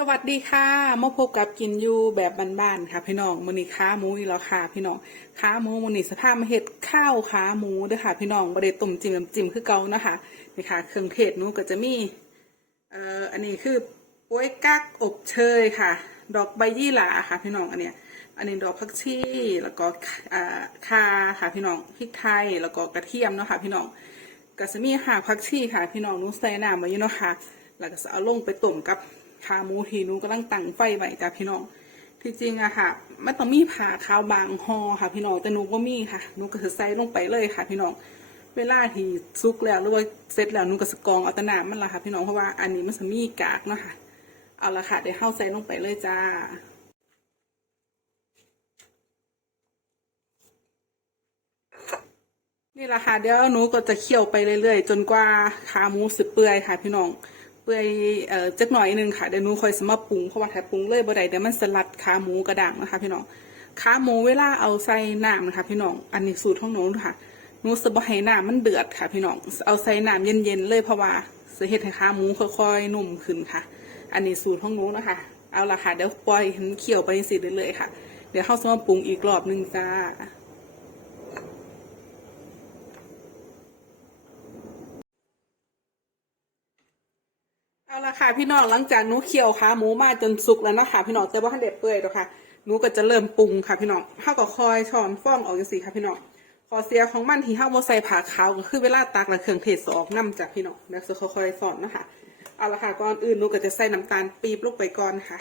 สวัสดีค่ะมาพบกับกินอยูแบบบ้านๆค่ะพี่น้องมือนี้ขาหมูอีกแล้วค่ะ พี่น้องขาหมูมือนี้สภาพมาเฮ็ดข้าวขาหมูด้อค่ะ พี่น้องบ่ได้ต้มจิ้มน้ำจิ้มคือเก่านะคะนี่ค่ะ เครื่องเทศนู้ก็จะมีเอ่ออันนี้คือโป๊ยกักอบเชยค่ะ ดอกใบยี่หร่าค่ะ พี่น้องอันเนี้ยอันนี้ดอกผักชีแล้วก็อ่าข่าค่ะ พี่น้องพริกไทยแล้วก็กระเทียมเนาะค่ะ พี่น้องก็จะมีหาผักชีค่ะ พี่น้องนูใส่น้ำไว้อยู่เนาะค่ะแล้วก็จะเอาลงไปต้มกับ ขาหมูทีหนูกำลังตั้งไฟไว้จ้ะพี่น้องที่จริงอะค่ะมันต้องมีผ่าขาวบางห่อค่ะ พี่น้องแต่หนูก็มีค่ะหนูก็จะใส่ลงไปเลยค่ะ พี่น้องเวลาที่ซุกแล้วหรือว่าเสร็จแล้วหนูก็สกรองเอาตะน้ำมันละค่ะพี่น้องเพราะว่าอันนี้มันจะมีกากเนาะค่ะเอาละค่ะเดี๋ยวเข้าใส่ลงไปเลยจ้านี่แหละค่ะเดี๋ยวหนูก็จะเคี่ยวไปเรื่อยๆ จนกว่าขาหมูสิเปื่อยค่ะ พี่น้อง ปื่อยเอ่อจักหน่อยนึงค่ะเดี๋ยวหนูค่อยสมาปรุงเพราะว่าถ้าปรุงเลยบ่ได้เดี๋ยวมันสลัดขาหมูกระด่างนะคะพี่น้องขาหมูเวลาเอาใส่น้ำนะคะ พี่น้องอันนี้สูตรของหนูค่ะหนูจะบ่ให้น้ำมันเดือดค่ะ พี่น้องเอาใส่น้ำเย็นๆเลยเพราะว่าสิเฮ็ดให้ขาหมูค่อยๆนุ่มขึ้นค่ะ อันนี้สูตรของหนูนะคะ เอาละค่ะเดี๋ยวปล่อยให้มันเคี่ยวไปสิเรื่อยๆค่ะ เดี๋ยวเข้าสมาปรุงอีกรอบหนึงจ้า เอาละค่ะพี่น้องหลังจากหนูเคี่ยวขาหมูมาจนสุกแล้วนะคะพี่น้องแต่ว่าให้เด็ดเปื่อยแล้วค่ะหนูก็จะเริ่มปรุงค่ะพี่น้องเท่ากับคอยช้อนฟ้องออกจังซี่ค่ะพี่น้องขอเสียของมันที่เฮาบ่ใส่ผ่าขาวก็คือเวลาตักแล้วเครื่องเทศสออกน้ำจากพี่น้องเดี๋ยวจะค่อยๆสอนนะคะเอาละค่ะก่อนอื่นหนูก็จะใส่น้ำตาลปี๊บลงไปก่อนค่ะ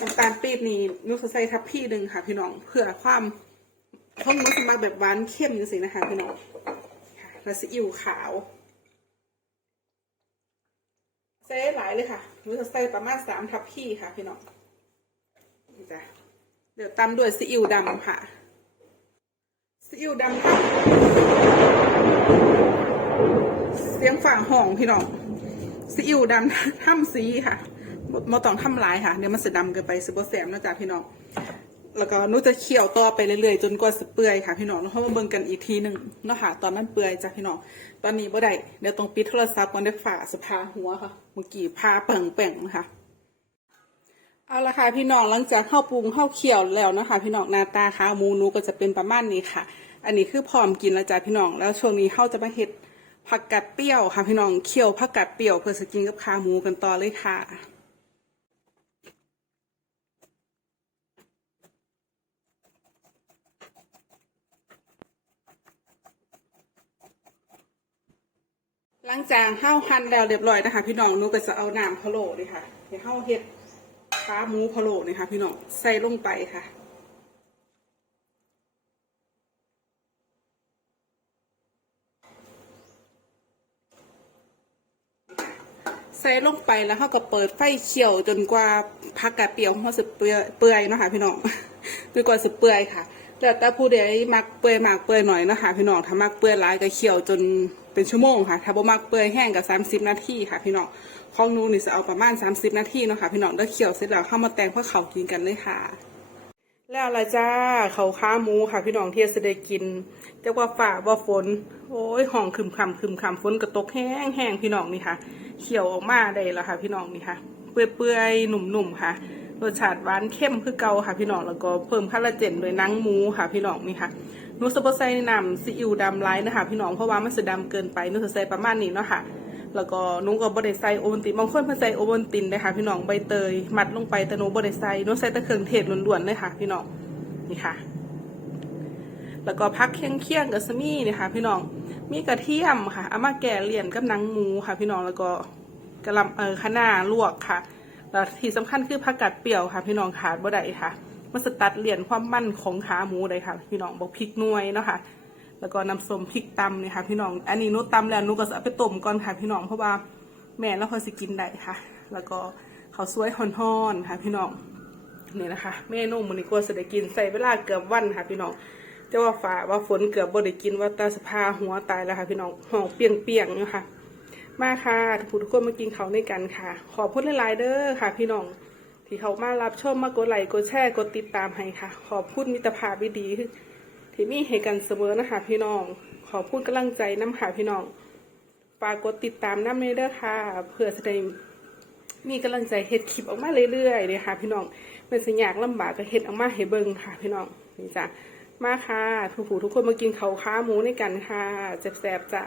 น้ำตาลปี๊บนี่หนูจะใส่ทับพี่หนึ่งค่ะ พี่น้องเพื่อความเพราะหนูสมัครแบบหวานเข้มจังซี่นะคะพี่น้องแล้วซีอิ๊วขาว ส่หลายเลยค่ะหนูจะใส่ประมาณสามทัพพี่ค่ะพี่น้องจ้ะเดี๋ยวตำด้วยซีอิ๊วดำค่ะซีอิ๊วดำค่ะเสียงฝ่าห้องพี่น้องซีอิ๊วดำทำสีค่ะมาต้องทำลายค่ะ เดี๋ยวมันจะดำเกินไปสิบแสมนะจ๊ะพี่น้อง แล้วก็นูจะเคี่ยวต่อไปเรื่อยๆ จนกว่าสิเปื่อยค่ะพี่น้องแล้วเขามาเบิ่งกันอีกทีหนึ่งเนาะค่ะตอนมันเปื่อยจ้ะพี่น้องตอนนี้บ่ได้เดี๋ยวต้องปิดโทรศัพท์ก่อนได้ฝ่าสภาหัวค่ะเมื่อกี้พาเป่งเป่งนะคะเอาละค่ะพี่น้องหลังจากเข้าปรุงเข้าเคี่ยวแล้วนะคะพี่น้องหน้าตาขาหมูนูก็จะเป็นประมาณนี้ค่ะ อันนี้คือพร้อมกินแล้วจ้ะพี่น้องแล้วช่วงนี้เข้าจะมาเห็ดผักกัดเปรี้ยวค่ะพี่น้องเคี่ยวผักกัดเปรี้ยวเพื่อจะกินกับขาหมูกันต่อเลยค่ะ หลังจากข้าวหั่นแล้วเรียบร้อยนะคะ พี่น้องหนูก็จะเอาน้ำพะโล้เลยค่ะเดี๋ยวข้าวเห็ดขาหมูพะโล้นี่ค่ะ พี่น้องใส่ลงไปค่ะใส่ลงไปแล้วเขาก็เปิดไฟเขียวจนกว่าผักกาดเปียวเขาสิเปื่อยเปื่อยนาะคะพี่น้องจนกว่าสิเปื่อยค่ะ แล้วแต่ผู้ใดมักเปื่อยมากเปื่อยหน่อยนะคะพี่น้องถ้ามักเปื่อยหลายก็เคี่ยวจนเป็นชั่วโมงค่ะ ถ้าบ่มักเปื่อยแห้งก็สามสิบนาทีค่ะ พี่น้องของหนูนี่จะเอาประมาณสามสิบนาทีเนาะค่ะพี่น้องแล้วเคี่ยวเสร็จแล้วเข้ามาแตงเพื่อเขากินกันเลยค่ะ แล้วละจ้าเขาค้าหมูค่ะ พี่น้องที่จะได้กินแต่ว่าฝ่าว่าฝน โอ้ยห้องคึมคำคึมคำฝนกระตกแห้งแห้งพี่น้องนี่ค่ะเขี่ยวออกมาได้แล้วค่ะ พี่น้องนี่ค่ะ เปื่อยๆหนุ่มๆค่ะ รสชาติหวานเข้มคือเก่าค่ะพี่น้องแล้วก็เพิ่มคอลลาเจนโดยนังหมูค่ะพี่น้องนี่ค่ะนูสปอร์ไซน้ำซีอิ๊วดำไลท์นะคะพี่น้องเพราะว่ามันจะดำเกินไปนูจะใส่ประมาณนี้เนาะค่ะแล้วก็นุก็บริใส่โอวัลตินบางคนเพิ่นใส่โอวัลตินเลยค่ะพี่น้องใบเตยมัดลงไปแต่หนูบริใส่หนูใส่ต่เครื่องเทศล้วนๆเลยค่ะ พี่น้องนี่ค่ะ แล้วก็พักเคียงเคียงๆกับสมี่นี่ค่ะพี่น้องมีกระเทียมค่ะเอามาแก่เหรียญกับนังหมูค่ะ พี่น้องแล้วก็กระลำเออคะน้าลวกค่ะ แล้วที่สำคัญคือผักกาดเปรี้ยวค่ะ พี่น้องขาดบ่ได้ค่ะมันสตัดเหรียญความมั่นของขาหมูเลยค่ะ พี่น้องบอกพริกน่วยเนาะค่ะแล้วก็น้ำส้มพริกตำเนี่ยค่ะพี่น้อง อันนี้นุตำแล้วนุก็จะเอาไปต้มก่อนค่ะ พี่น้องเพราะว่าแม่แล้วพอสิกินได้ค่ะ แล้วก็ข้าวสวยห่อนๆค่ะ พี่น้องนี่นะคะเมนูมื้อนี้ก็จะได้กินใส่เวลาเกือบวันค่ะ พี่น้องแต่ว่าฝ่าว่าฝนเกือบบ่ได้กินว่าตาสภาหัวตายแล้วค่ะ พี่น้องห้องเปียงๆอยู่ค่ะ มาค่ะทุกผู้ทุกคนมากินเขาวในกันค่ะ ขอบคุณหลายๆเด้อค่ะ พี่น้องที่เขามารับชมมากดไลค์กดแชร์กดติดตามให้ค่ะ ขอบคุณมิตรภาพดีๆที่มีให้กันเสมอนะคะ พี่น้อง ขอบคุณกำลังใจน้ำค่ะพี่น้องฝากกดติดตามน้ำเด้อค่ะ เพื่อจะได้มีกำลังใจเฮ็ดคลิปออกมาเรื่อยๆเลยค่ะ พี่น้องมันสิยากลำบากก็เฮ็ดออกมาให้เบิ่งค่ะ พี่น้องนี่จ้ะมาค่ะทุกผู้ทุกคนมากินเขาวขาหมูในกันค่ะแซ่บๆจ้า